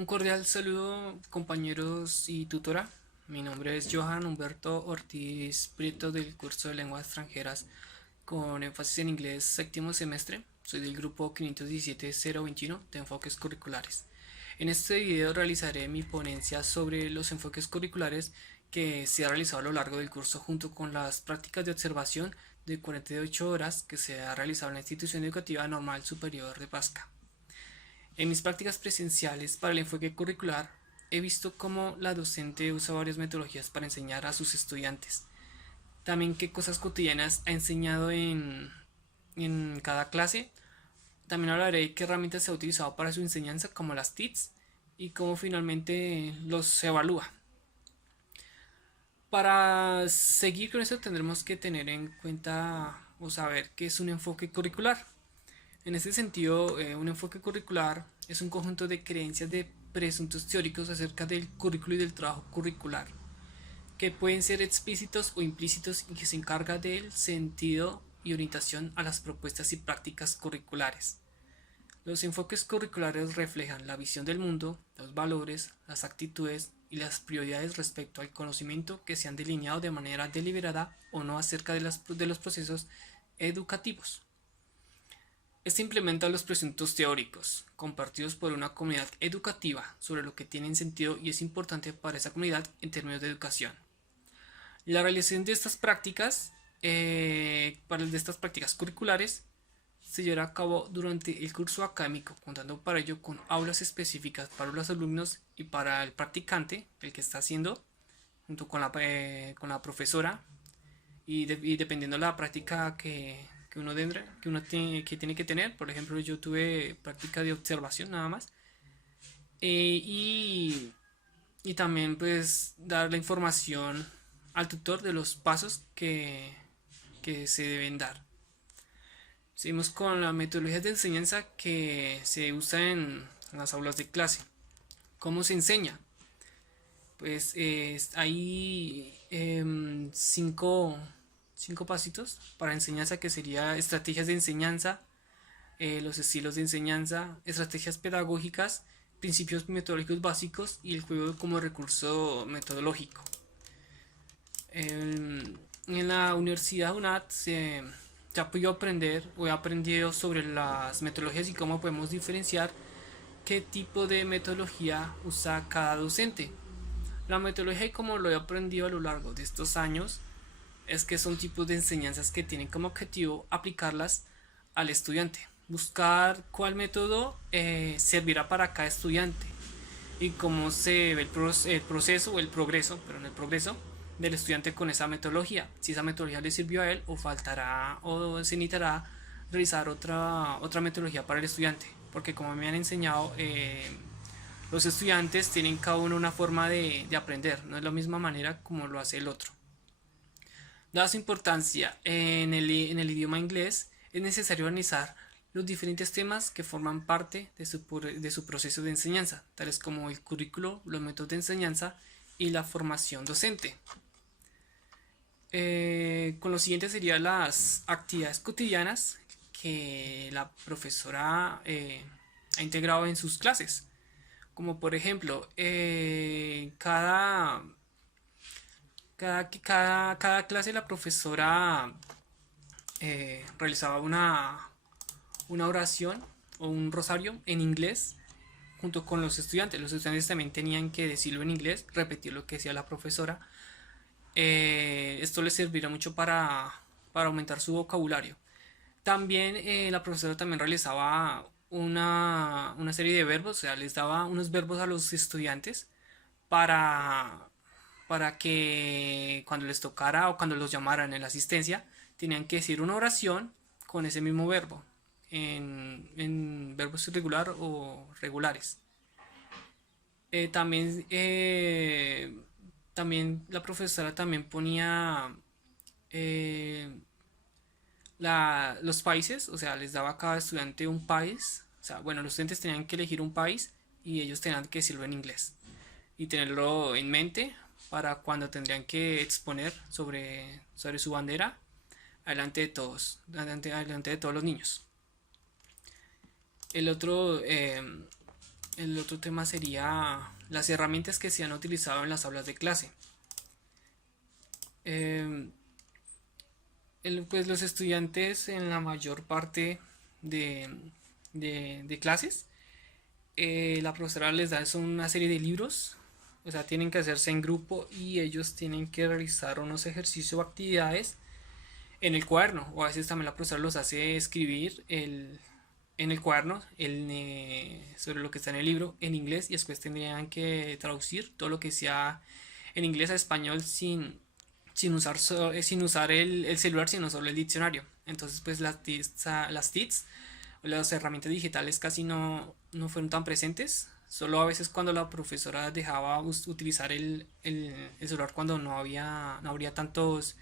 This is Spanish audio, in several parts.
Un cordial saludo, compañeros y tutora. Mi nombre es Johan Humberto Ortiz Prieto, del curso de lenguas extranjeras con énfasis en inglés séptimo semestre. Soy del grupo 517-021 de enfoques curriculares. En este video realizaré mi ponencia sobre los enfoques curriculares que se ha realizado a lo largo del curso, junto con las prácticas de observación de 48 horas que se ha realizado en la institución educativa normal superior de Pasca. En mis prácticas presenciales para el enfoque curricular, he visto cómo la docente usa varias metodologías para enseñar a sus estudiantes. También qué cosas cotidianas ha enseñado en cada clase. También hablaré de qué herramientas se ha utilizado para su enseñanza, como las TICs, y cómo finalmente los evalúa. Para seguir con esto tendremos que tener en cuenta o saber qué es un enfoque curricular. En este sentido, un enfoque curricular es un conjunto de creencias de presuntos teóricos acerca del currículo y del trabajo curricular, que pueden ser explícitos o implícitos y que se encarga del sentido y orientación a las propuestas y prácticas curriculares. Los enfoques curriculares reflejan la visión del mundo, los valores, las actitudes y las prioridades respecto al conocimiento que se han delineado de manera deliberada o no acerca de los procesos educativos. Este implementa los presuntos teóricos, compartidos por una comunidad educativa, sobre lo que tienen sentido y es importante para esa comunidad en términos de educación. La realización de estas prácticas, de estas prácticas curriculares, se llevará a cabo durante el curso académico, contando para ello con aulas específicas para los alumnos y para el practicante, el que está haciendo, junto con la profesora, y dependiendo de la práctica que tiene que tener. Por ejemplo, yo tuve práctica de observación nada más. Eh, y, y también pues dar la información al tutor de los pasos que se deben dar. Seguimos con las metodologías de enseñanza que se usan en las aulas de clase. ¿Cómo se enseña? Pues hay cinco pasitos para enseñanza, que sería estrategias de enseñanza, los estilos de enseñanza, estrategias pedagógicas, principios metodológicos básicos y el juego como recurso metodológico. En la Universidad UNAD se ha podido aprender o he aprendido sobre las metodologías y cómo podemos diferenciar qué tipo de metodología usa cada docente. La metodología, y como lo he aprendido a lo largo de estos años, es que son tipos de enseñanzas que tienen como objetivo aplicarlas al estudiante, buscar cuál método servirá para cada estudiante y cómo se ve el proceso o el progreso, pero en el progreso del estudiante con esa metodología, si esa metodología le sirvió a él o faltará o se necesitará realizar otra metodología para el estudiante, porque como me han enseñado, los estudiantes tienen cada uno una forma de aprender, no es la misma manera como lo hace el otro. Dada su importancia en el idioma inglés, es necesario analizar los diferentes temas que forman parte de su proceso de enseñanza, tales como el currículo, los métodos de enseñanza y la formación docente. Con lo siguiente serían las actividades cotidianas que la profesora ha integrado en sus clases. Como por ejemplo, cada clase la profesora realizaba una oración o un rosario en inglés junto con los estudiantes. Los estudiantes también tenían que decirlo en inglés, repetir lo que decía la profesora. Esto les servirá mucho para aumentar su vocabulario. También la profesora también realizaba una serie de verbos, o sea, les daba unos verbos a los estudiantes para, para que cuando les tocara o cuando los llamaran en la asistencia, tenían que decir una oración con ese mismo verbo, en verbos irregular o regulares. También, también la profesora también ponía eh, los países, o sea, les daba a cada estudiante un país. O sea, bueno, los estudiantes tenían que elegir un país y ellos tenían que decirlo en inglés y tenerlo en mente para cuando tendrían que exponer sobre su bandera delante de todos, delante de todos los niños. El otro, El otro tema sería las herramientas que se han utilizado en las aulas de clase. Eh, pues los estudiantes en la mayor parte de, de clases, la profesora les da una serie de libros, o sea, tienen que hacerse en grupo y ellos tienen que realizar unos ejercicios o actividades en el cuaderno, o a veces también la profesora los hace escribir en el cuaderno sobre lo que está en el libro en inglés y después tendrían que traducir todo lo que sea en inglés a español sin usar el celular, sino solo el diccionario. Entonces, pues las TICs, las herramientas digitales casi no fueron tan presentes. Solo a veces cuando la profesora dejaba utilizar el celular cuando no habría tantos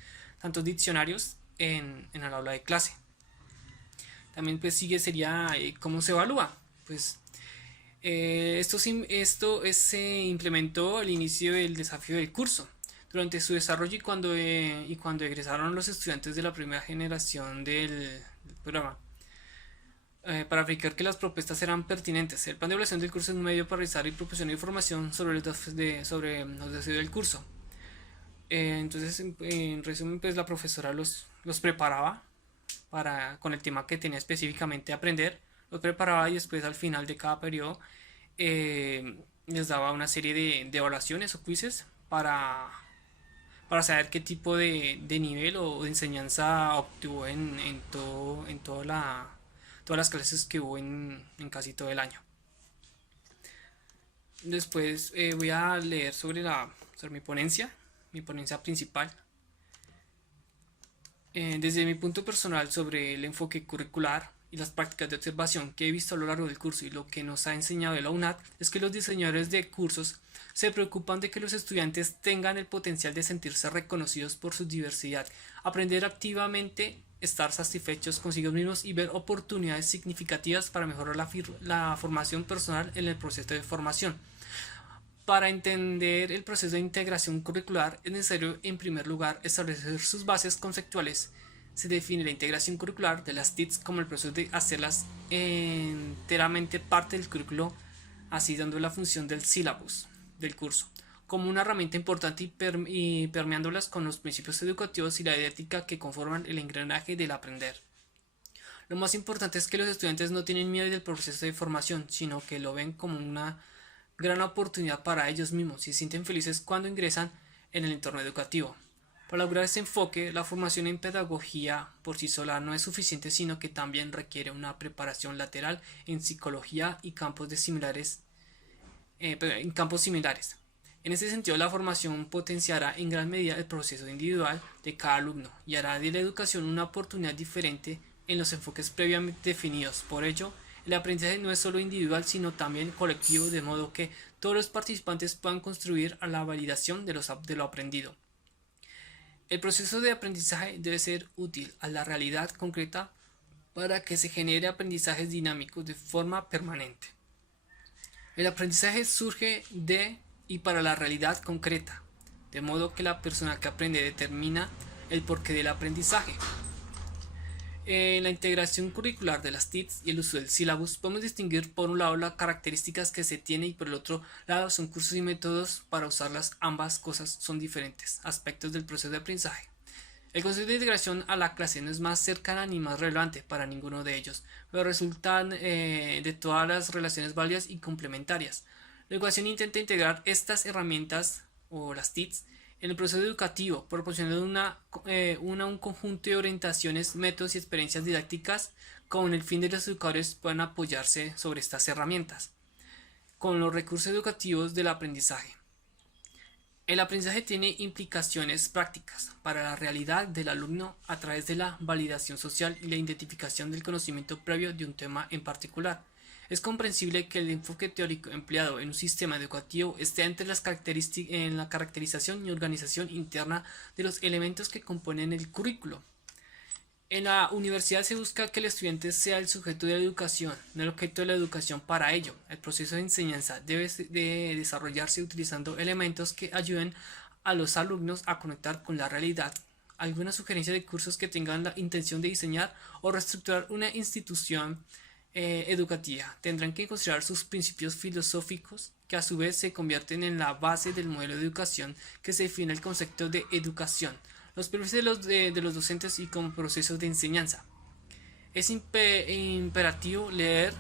diccionarios en el aula de clase. También pues sería cómo se evalúa. Pues se implementó al inicio del desafío del curso. Durante su desarrollo y cuando egresaron los estudiantes de la primera generación del programa, para verificar que las propuestas eran pertinentes. El plan de evaluación del curso es un medio para realizar y proporcionar información sobre los desafíos del curso. Entonces, en resumen, pues la profesora los preparaba con el tema que tenía específicamente aprender, los preparaba y después al final de cada periodo les daba una serie de evaluaciones o quizzes para saber qué tipo de nivel o de enseñanza obtuvo en todas las clases que hubo en casi todo el año. Después voy a leer sobre mi ponencia principal. Desde mi punto personal sobre el enfoque curricular y las prácticas de observación que he visto a lo largo del curso y lo que nos ha enseñado la UNAD es que los diseñadores de cursos se preocupan de que los estudiantes tengan el potencial de sentirse reconocidos por su diversidad, aprender activamente, estar satisfechos consigo mismos y ver oportunidades significativas para mejorar la formación personal en el proceso de formación. Para entender el proceso de integración curricular es necesario, en primer lugar, establecer sus bases conceptuales. Se define la integración curricular de las TICs como el proceso de hacerlas enteramente parte del currículo, así dando la función del sílabus del curso, como una herramienta importante y permeándolas con los principios educativos y la didáctica que conforman el engranaje del aprender. Lo más importante es que los estudiantes no tienen miedo del proceso de formación, sino que lo ven como una gran oportunidad para ellos mismos y se sienten felices cuando ingresan en el entorno educativo. Para lograr este enfoque, la formación en pedagogía por sí sola no es suficiente, sino que también requiere una preparación lateral en psicología y en campos similares. En este sentido, la formación potenciará en gran medida el proceso individual de cada alumno y hará de la educación una oportunidad diferente en los enfoques previamente definidos. Por ello, el aprendizaje no es solo individual, sino también colectivo, de modo que todos los participantes puedan contribuir a la validación de lo aprendido. El proceso de aprendizaje debe ser útil a la realidad concreta para que se genere aprendizajes dinámicos de forma permanente. El aprendizaje surge de y para la realidad concreta, de modo que la persona que aprende determina el porqué del aprendizaje. En la integración curricular de las TICs y el uso del sílabus podemos distinguir por un lado las características que se tiene y por el otro lado son cursos y métodos para usarlas. Ambas cosas son diferentes aspectos del proceso de aprendizaje. El concepto de integración a la clase no es más cercana ni más relevante para ninguno de ellos, pero resultan de todas las relaciones válidas y complementarias. La educación intenta integrar estas herramientas o las TICs en el proceso educativo, proporcionando un conjunto de orientaciones, métodos y experiencias didácticas con el fin de que los educadores puedan apoyarse sobre estas herramientas, con los recursos educativos del aprendizaje. El aprendizaje tiene implicaciones prácticas para la realidad del alumno a través de la validación social y la identificación del conocimiento previo de un tema en particular. Es comprensible que el enfoque teórico empleado en un sistema educativo esté entre en la caracterización y organización interna de los elementos que componen el currículo. En la universidad se busca que el estudiante sea el sujeto de la educación, no el objeto de la educación. Para ello, el proceso de enseñanza debe de desarrollarse utilizando elementos que ayuden a los alumnos a conectar con la realidad. Alguna sugerencia de cursos que tengan la intención de diseñar o reestructurar una institución educativa. Tendrán que considerar sus principios filosóficos, que a su vez se convierten en la base del modelo de educación que se define el concepto de educación, los perfiles de los docentes y como procesos de enseñanza. Es imperativo leer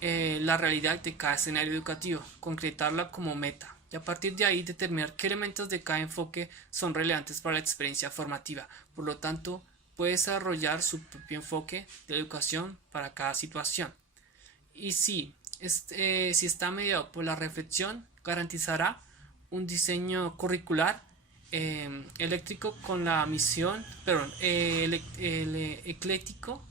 la realidad de cada escenario educativo, concretarla como meta y a partir de ahí determinar qué elementos de cada enfoque son relevantes para la experiencia formativa. Por lo tanto, puede desarrollar su propio enfoque de educación para cada situación. Y si está mediado por la reflexión, garantizará un diseño curricular eléctrico con la misión, perdón, ecléctico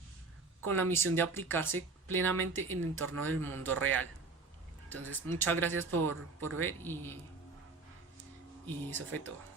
con la misión de aplicarse plenamente en el entorno del mundo real. Entonces, muchas gracias por ver y eso fue todo.